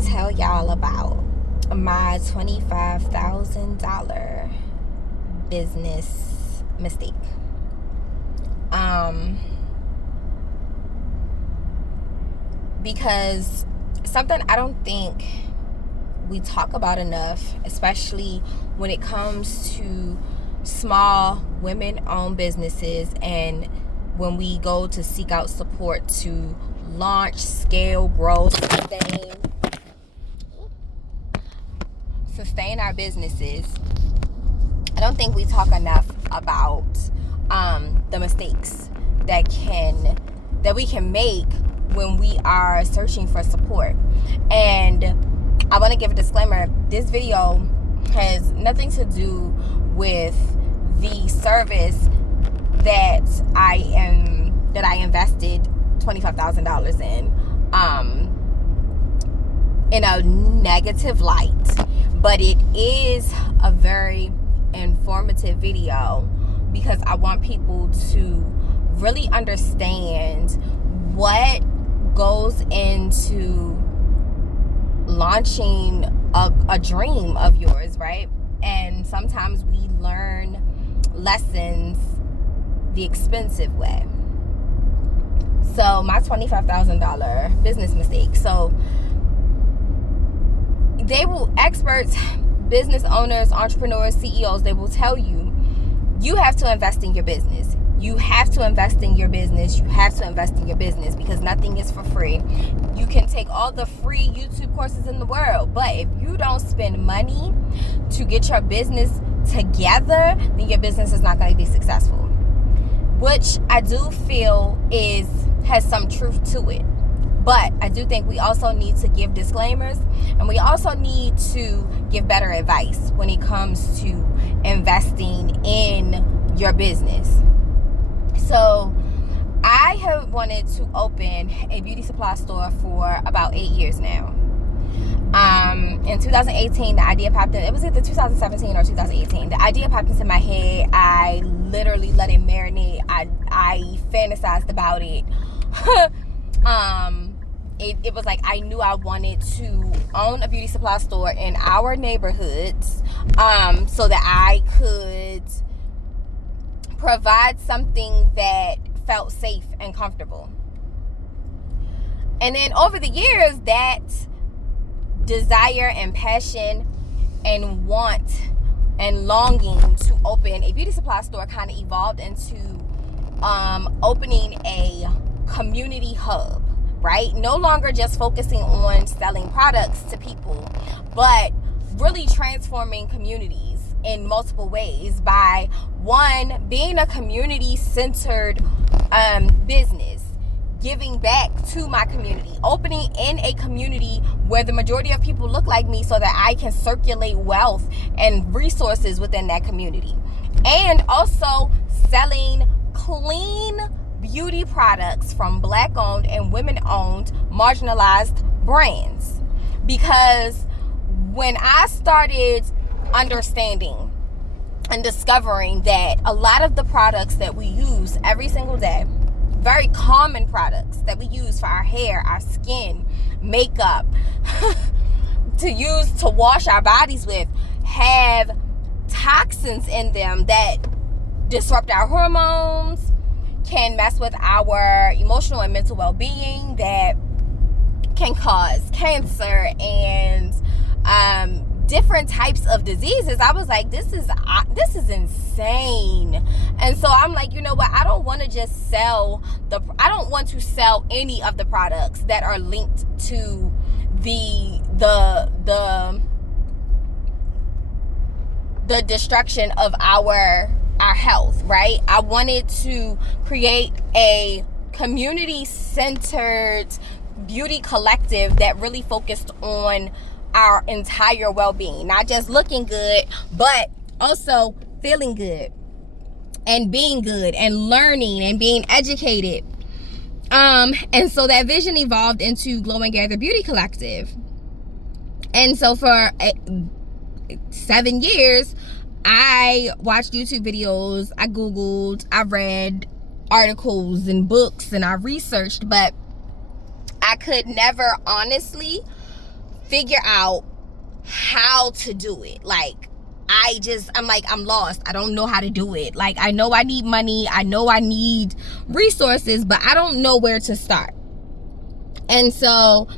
to tell y'all about my $25,000 business mistake. Because something I don't think we talk about enough, especially when it comes to small women-owned businesses, and when we go to seek out support to launch, scale, grow, sustain our businesses. I don't think we talk enough about the mistakes that we can make when we are searching for support. And I want to give a disclaimer. This video has nothing to do with the service that I invested $25,000 in a negative light, but it is a very informative video because I want people to really understand what goes into launching a dream of yours, right? And sometimes we learn lessons the expensive way. So my $25,000 business mistake. So experts, business owners, entrepreneurs, CEOs, they will tell you, you have to invest in your business. You have to invest in your business. You have to invest in your business because nothing is for free. You can take all the free YouTube courses in the world, but if you don't spend money to get your business together, then your business is not going to be successful. Which I do feel has some truth to it. But I do think we also need to give disclaimers, and we also need to give better advice when it comes to investing in your business. So I have wanted to open a beauty supply store for about 8 years now. In 2018, the idea popped in. It was either 2017 or 2018. The idea popped into my head. I literally let it marinate. I fantasized about it. It was like I knew I wanted to own a beauty supply store in our neighborhoods, so that I could provide something that felt safe and comfortable. And then over the years, that desire and passion and want and longing to open a beauty supply store kind of evolved into opening a community hub, right? No longer just focusing on selling products to people, but really transforming communities in multiple ways by, one, being a community-centered business, giving back to my community, opening in a community where the majority of people look like me so that I can circulate wealth and resources within that community. And also selling clean beauty products from Black-owned and women-owned marginalized brands. Because when I started understanding and discovering that a lot of the products that we use every single day, very common products that we use for our hair, our skin, makeup, to use to wash our bodies with, have toxins in them that disrupt our hormones, can mess with our emotional and mental well-being, that can cause cancer and different types of diseases. I was like, this is insane. And so I'm like, you know what? I don't want to sell any of the products that are linked to the destruction of our health, right? I wanted to create a community-centered beauty collective that really focused on our entire well-being, not just looking good, but also feeling good and being good and learning and being educated. And so that vision evolved into Glow and Gather Beauty Collective. And so for 7 years, I watched YouTube videos, I Googled, I read articles and books, and I researched, but I could never honestly figure out how to do it. Like, I'm lost. I don't know how to do it. Like, I know I need money. I know I need resources, but I don't know where to start. And so,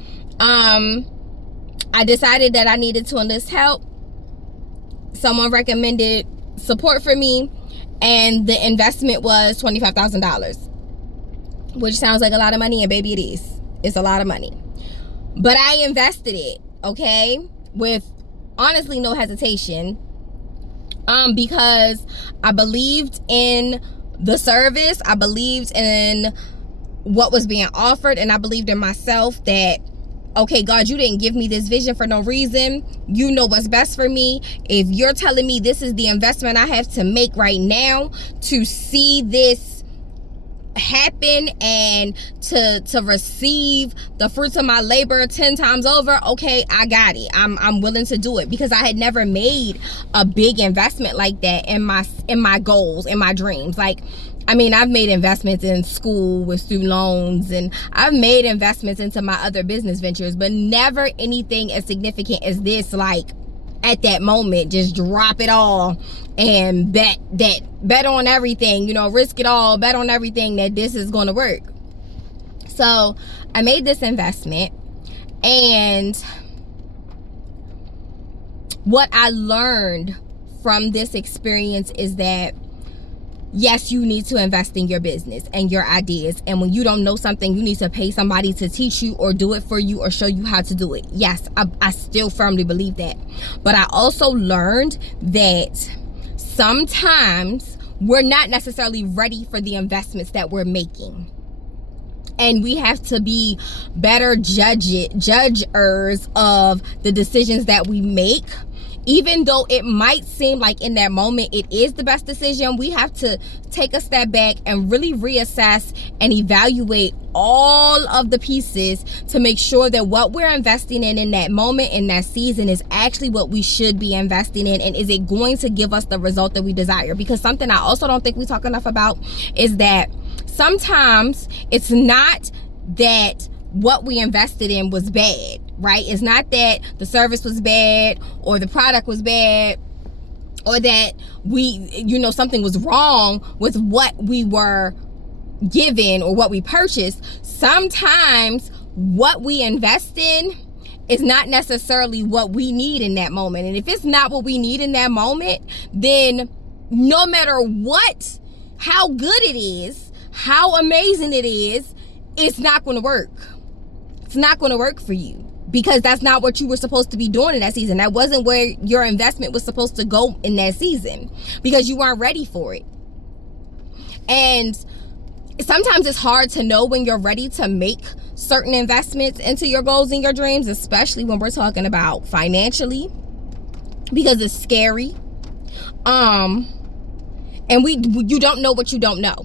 I decided that I needed to enlist help. Someone recommended support for me, and the investment was $25,000, which sounds like a lot of money, and baby, it is. It's a lot of money. But I invested it, okay, with honestly no hesitation, because I believed in the service. I believed in what was being offered, and I believed in myself that, okay, God, you didn't give me this vision for no reason. You know what's best for me. If you're telling me this is the investment I have to make right now to see this happen and to receive the fruits of my labor 10 times over, okay, I got it. I'm willing to do it, because I had never made a big investment like that in my goals, in my dreams. Like, I mean, I've made investments in school with student loans, and I've made investments into my other business ventures, but never anything as significant as this. Like, at that moment, just drop it all and bet on everything, risk it all, bet on everything that this is going to work. So I made this investment, and what I learned from this experience is that, yes, you need to invest in your business and your ideas. And when you don't know something, you need to pay somebody to teach you or do it for you or show you how to do it. Yes, I still firmly believe that. But I also learned that sometimes we're not necessarily ready for the investments that we're making. And we have to be better judgers of the decisions that we make. Even though it might seem like in that moment it is the best decision, we have to take a step back and really reassess and evaluate all of the pieces to make sure that what we're investing in that moment, in that season, is actually what we should be investing in, and is it going to give us the result that we desire. Because something I also don't think we talk enough about is that sometimes it's not that what we invested in was bad, right? It's not that the service was bad or the product was bad or that something was wrong with what we were given or what we purchased. Sometimes what we invest in is not necessarily what we need in that moment. And if it's not what we need in that moment, then no matter how good it is, how amazing it is, it's not going to work. It's not going to work for you, because that's not what you were supposed to be doing in that season. That wasn't where your investment was supposed to go in that season, because you weren't ready for it. And sometimes it's hard to know when you're ready to make certain investments into your goals and your dreams, especially when we're talking about financially, because it's scary. And you don't know what you don't know.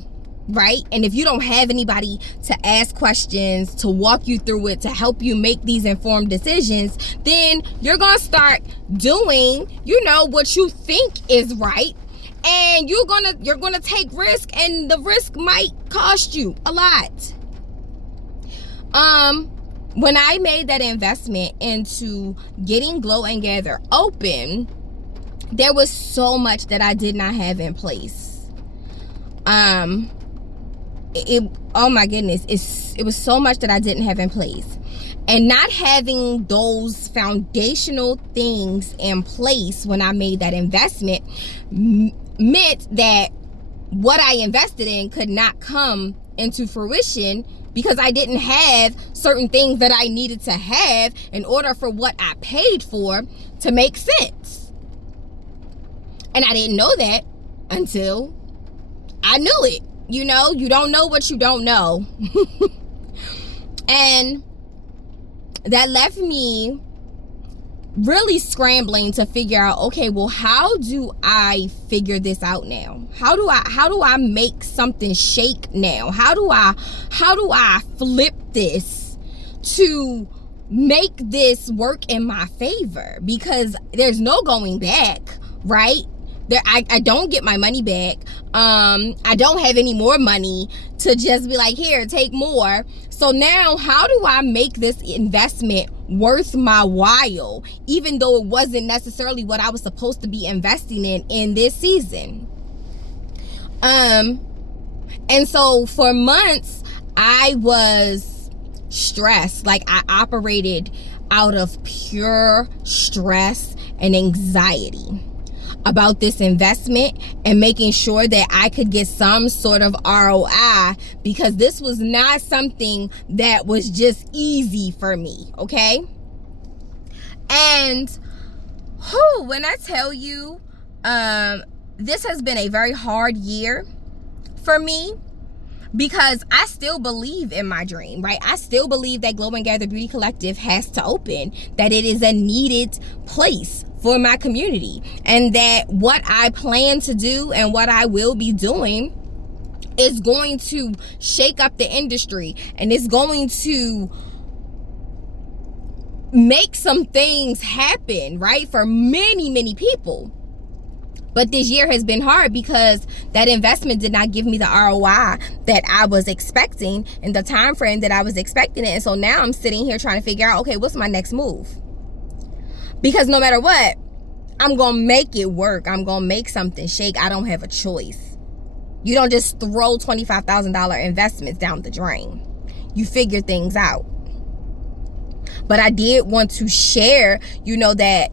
Right? And if you don't have anybody to ask questions, to walk you through it, to help you make these informed decisions, then you're going to start doing, what you think is right. And you're going to take risk, and the risk might cost you a lot. When I made that investment into getting Glow and Gather open, there was so much that I did not have in place. Oh my goodness, it was so much that I didn't have in place. And not having those foundational things in place when I made that investment meant that what I invested in could not come into fruition, because I didn't have certain things that I needed to have in order for what I paid for to make sense. And I didn't know that until I knew it. You don't know what you don't know. And that left me really scrambling to figure out, okay, well, how do I figure this out now? How do I make something shake now? How do I flip this to make this work in my favor? Because there's no going back, right? I don't get my money back. I don't have any more money to just be like, here, take more. So now how do I make this investment worth my while, even though it wasn't necessarily what I was supposed to be investing in this season? And so for months I was stressed. Like, I operated out of pure stress and anxiety about this investment and making sure that I could get some sort of ROI, because this was not something that was just easy for me, okay? And when I tell you, this has been a very hard year for me, because I still believe in my dream, right? I still believe that Glow and Gather Beauty Collective has to open, that it is a needed place for my community, and that what I plan to do and what I will be doing is going to shake up the industry, and it's going to make some things happen, right, for many, many people. But this year has been hard because that investment did not give me the ROI that I was expecting in the time frame that I was expecting it. And so now I'm sitting here trying to figure out, okay, what's my next move? Because no matter what, I'm going to make it work. I'm going to make something shake. I don't have a choice. You don't just throw $25,000 investments down the drain. You figure things out. But I did want to share, that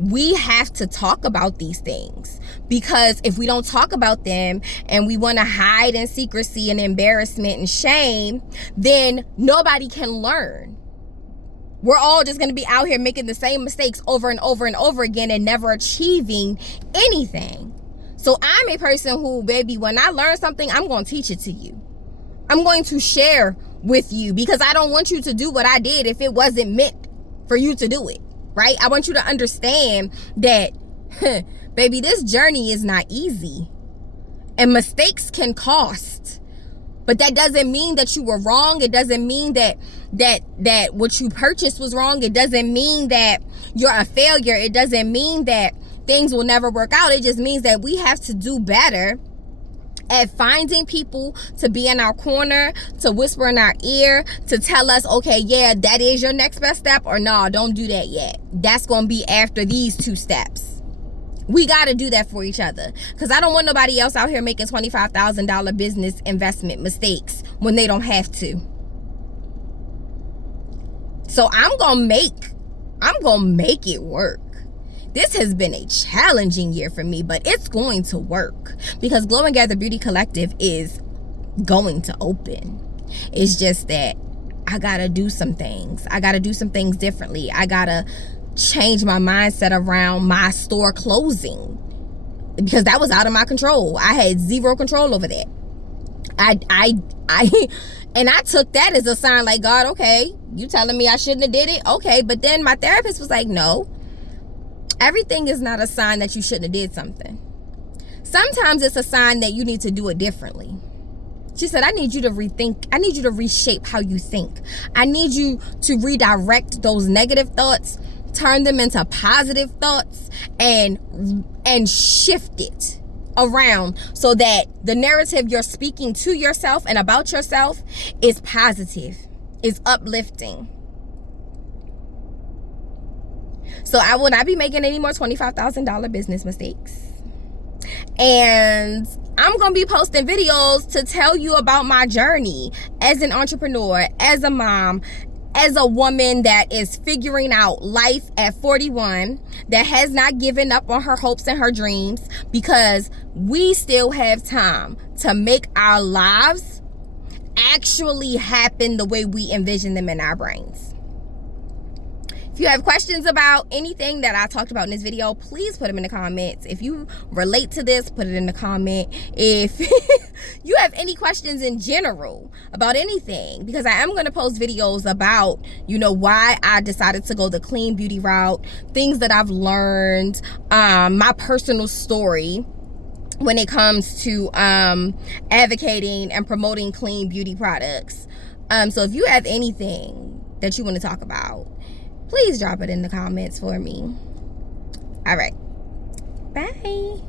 we have to talk about these things, because if we don't talk about them and we want to hide in secrecy and embarrassment and shame, then nobody can learn. We're all just going to be out here making the same mistakes over and over and over again and never achieving anything. So I'm a person who, baby, when I learn something, I'm going to teach it to you. I'm going to share with you, because I don't want you to do what I did if it wasn't meant for you to do it, right? I want you to understand that, baby, this journey is not easy, and mistakes can cost. But that doesn't mean that you were wrong. It doesn't mean that what you purchased was wrong. It doesn't mean that you're a failure. It doesn't mean that things will never work out. It just means that we have to do better at finding people to be in our corner, to whisper in our ear, to tell us, okay, yeah, that is your next best step, or no, don't do that yet. That's going to be after these 2 steps. We got to do that for each other, because I don't want nobody else out here making $25,000 business investment mistakes when they don't have to. So I'm going to make it work. This has been a challenging year for me, but it's going to work, because Glow and Gather Beauty Collective is going to open. It's just that I got to do some things. I got to do some things differently. I got to change my mindset around my store closing, because that was out of my control. I had zero control over that. And I took that as a sign, like, God, okay, you telling me I shouldn't have did it? Okay. But then my therapist was like, no, everything is not a sign that you shouldn't have did something. Sometimes it's a sign that you need to do it differently. She said, I need you to rethink. I need you to reshape how you think. I need you to redirect those negative thoughts, turn them into positive thoughts, and shift it around so that the narrative you're speaking to yourself and about yourself is positive, is uplifting. So I will not be making any more $25,000 business mistakes. And I'm going to be posting videos to tell you about my journey as an entrepreneur, as a mom, as a woman that is figuring out life at 41, that has not given up on her hopes and her dreams, because we still have time to make our lives actually happen the way we envision them in our brains. If you have questions about anything that I talked about in this video, please put them in the comments. If you relate to this, put it in the comment. If you have any questions in general about anything, because I am going to post videos about, why I decided to go the clean beauty route, things that I've learned, my personal story when it comes to advocating and promoting clean beauty products. So if you have anything that you want to talk about, please drop it in the comments for me. All right. Bye.